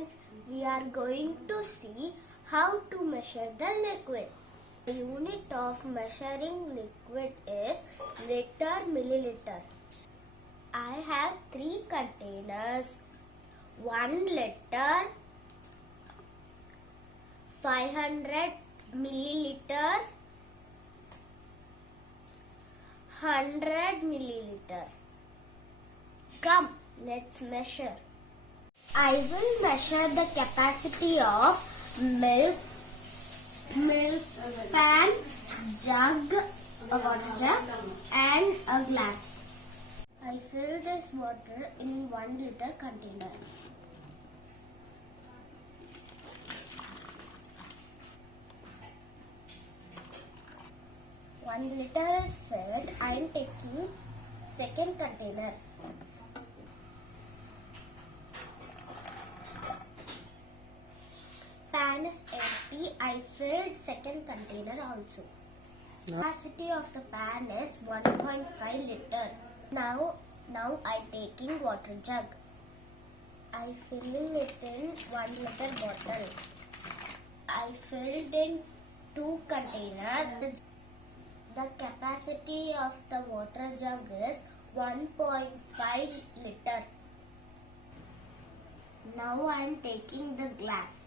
students, we are going to see how to measure the liquids. The unit of measuring liquid is liter milliliter. I have 3 containers. 1 liter, 500 milliliter, 100 milliliter. Come, let's measure. I will measure the capacity of milk pan, jug, a water jug and a glass. I fill this water in 1 liter container. One liter is filled. I am taking second container. Pan is empty. I filled second container also. Capacity of the pan is 1.5 liter. Now I taking water jug. I filling it in 1 liter bottle. I filled in 2 containers. The capacity of the water jug is 1.5 liter. Now I am taking the glass.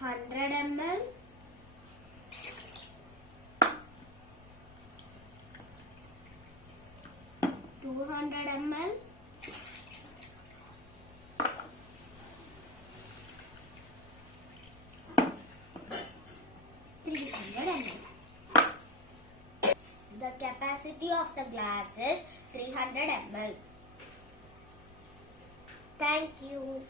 Hundred ml, 200 ml, 300 ml. The capacity of the glass is 300 ml. Thank you.